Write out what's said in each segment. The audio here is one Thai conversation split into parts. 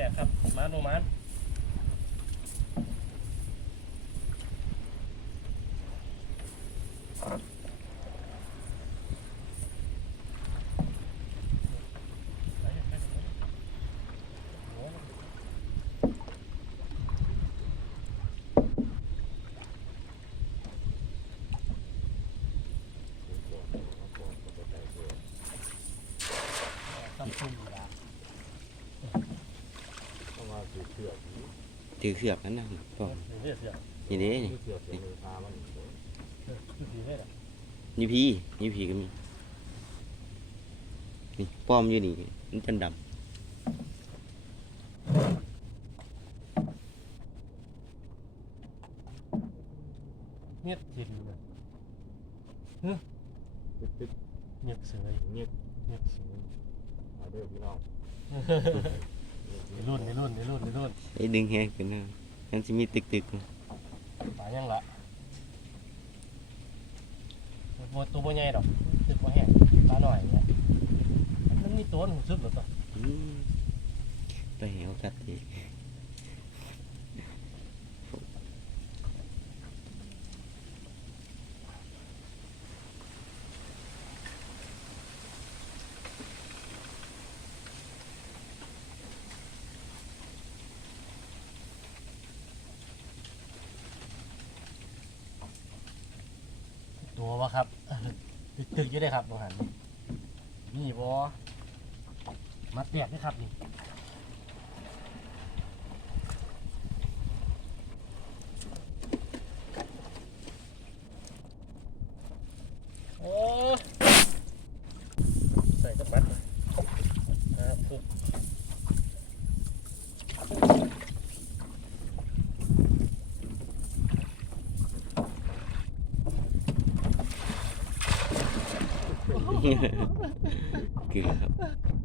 แดกครับมาโนมานต้องชุ่มอยู่แล้ว เข้ามาสืบเสือกนี่ ถือเขือกนั่นนะพ่อเลือดเสือกนี่เด้นี่เสือกเสือกเลยพามันคือดีเลยอะนี่พี่นี่พี่ก็มีนี่ป้อมอยู่นี่มันจันดเงียบเย็นเลยตึ๊ดตึ๊ดเงียบเสยเงียบเงียบเสยมาเด้อพี่น้องในรุ่นในรุ่นในรุ่นในรุ่นำไอ้ดึงแห้งขึ้นนะมันจะมีตึกตึกๆนะปลายังละโบตัวโบใหญ่ดอกตึกโบแห้งปลาหน่อยเนี่ยมันมีตัวหนึ่งซึกหรือเปล่าอืมไปเหวกัดที ตัววะครับ ตึกอยู่ได้ครับบางหันนี่บอมาแตกด้ครับนี่โอ้ใส่กระมัดเลยครับปุ๊บ เกือบ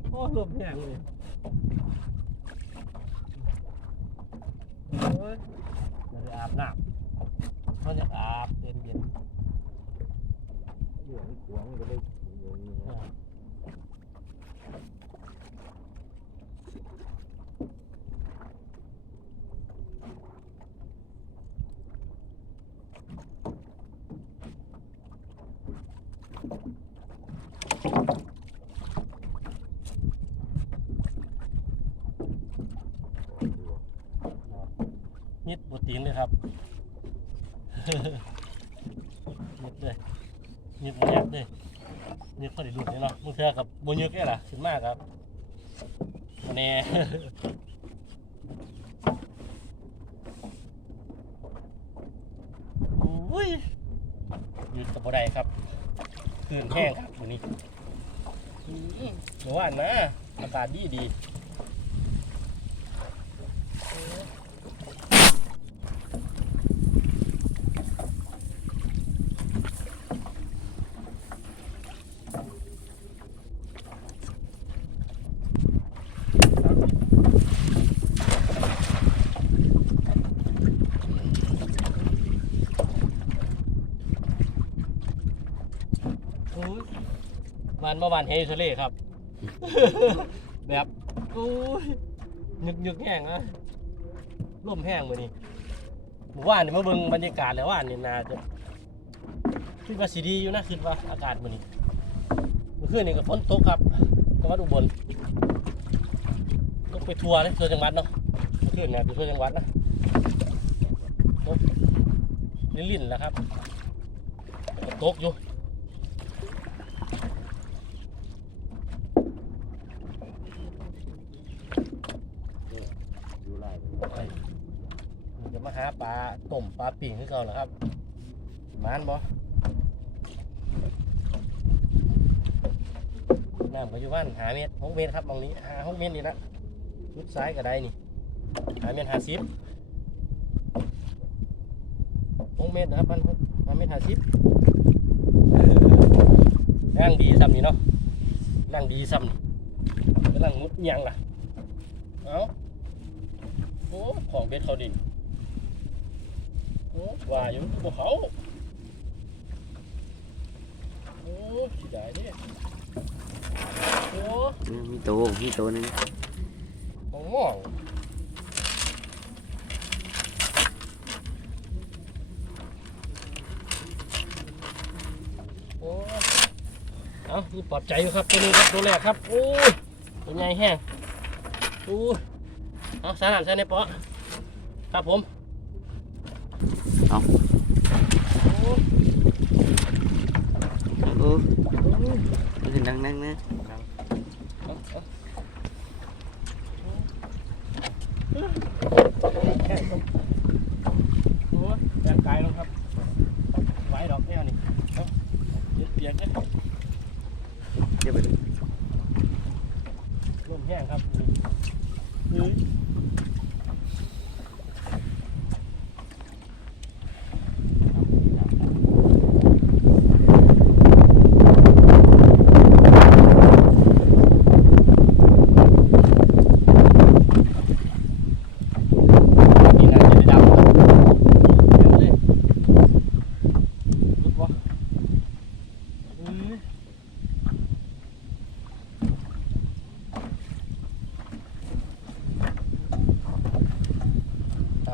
โอ้ลมแห้งเลยโอ้ยจะอาบน้ำเขาจะอาบเย็นเย็นเหลืองขวงก็เลยอย่างนี้ ๆอ่ามิ ดบตีนเลยครับมิดเลยมิดบยักเลยมิดพอดีหลุดเลยเนาะมึงเทือกับบยึกแค่ล่ะขึ้นมากครับมาแน่อุ้ยหยุดกับบ่ได้ครับคืนแห้งครับวันนี้อื้อเมื่อวานนะอากาศดีดี โอ้ย วันเมื่อวานเฮยทะเลครับ แบบโอ้ยหนึกหนึกแห้งนะร่มแห้งมือนี้หมู่ว่านนี่มาเบิ่งบรรยากาศแล้วว่านนี่นาจะคิดว่าสีดีอยู่นะคิดว่าอากาศมือนี้เมื่อคืนนี่ก็ฝนตกครับจังหวัดอุบลตกไปทัวร์เลยทัวร์จังหวัดเนาะเมื่อคืนเนี่ยไปทัวร์จังหวัดนะตกลิ่นๆแล้วครับตกอยู่ อยู่ไล่ มันจะมา หาปลาต้มปลาปิ่งคือเก่าเหรอครับมานบ่น้ำปัจจุบันหาเมตรหกเมตรครับตรงนี้หาหกเมตรนี่ละชุดซ้ายก็ได้นี่หาเมตรหาสิบหกเมตรนะครับมันหกหาเมตรหาสิบร่างดีซ้ำนี่เนาะร่างดีซ้ำนี่กำลังมุดเอียงล่ะ เอ้าโอ้ของเบ็ดเขาดิโอ้ ว่าอยู่มันบ่เขาโอ้ขี้ไเโอ้มีตัวมีตัวนึโอ้เอานี่ปลอดใจครับตัวนี้ครับตัวแรกครับโอ้ยเป็นไงแห้งโอ้เอาสารหลังใส่ในปอครับผม เอาโอ้ยโอ้มันสิดังนั่งนะเอาเอาโอ้ยแรงกายลงครับไหวดอกแน่นี่เอาเดี๋ยวเปียกนะเดี๋ยวไปดูลมแห้งครับนี่นี่นะจะได้ดำครับยังเลยรุดวะอื้อ อาบ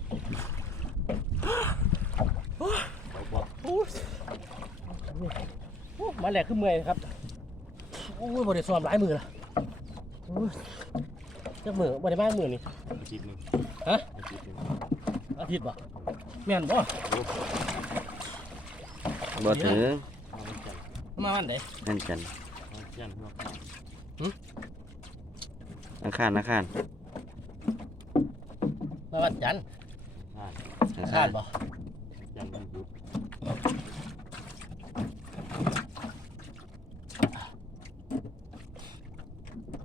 โอ้ยโอ้ยมาแหลกขึ้นเมื่อยครับ โอ้ยบริซ้อมหลายมือละโอ้ยจักมือบริมามือนี่ อาทิตย์หนึ่งฮะ อาทิตย์หนึ่งอาทิตย์บ่แม่นบ่ บ่ถึงเอามันจันทร์มาวันไหน นั่นจันทร์เอาจันทร์เพื่อข้าวอังคารอังคารมาวันจันทร์ ข้าวอังคาคารดบ่จันทร์วันพุธ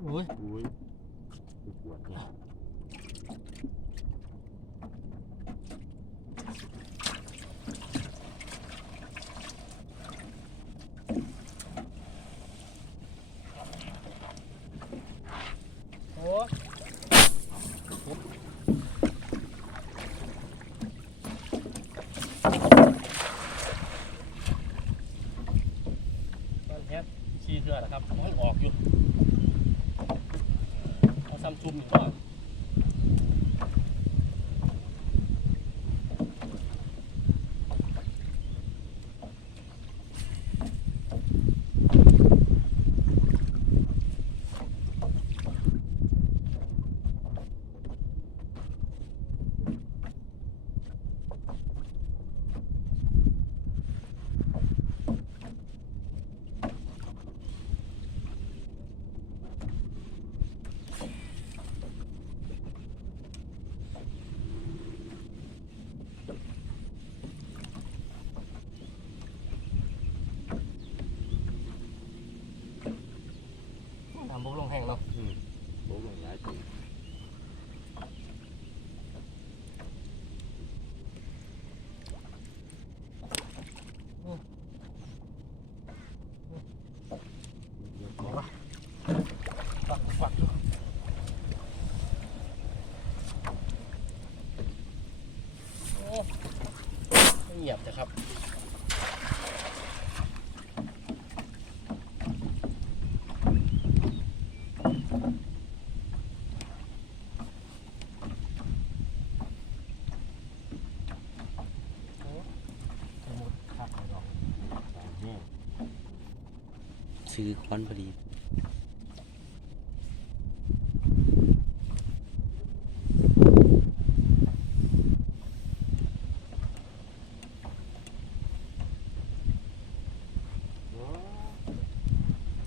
โอ้ยอุ้ยปวดเนี่ย ห้งเนาะอืมโลงหลายปีฝักฝักอยู่โอ้ไม่เงียบนะครับ โอ้สมุดครับไอ้ดอก ตามแห้ง ซื้อค้อนพอดี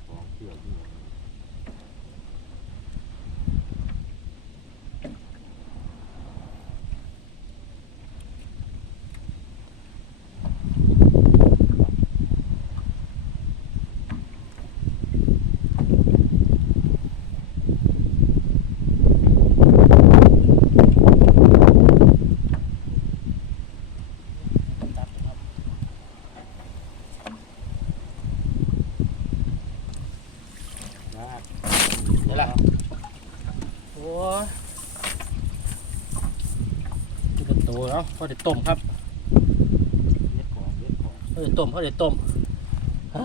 ของเชื่อที่ โตัว เนาะพอได้ต้มครับเล็ดของเล็ดของพอได้ต้มพอได้ต้มอ้า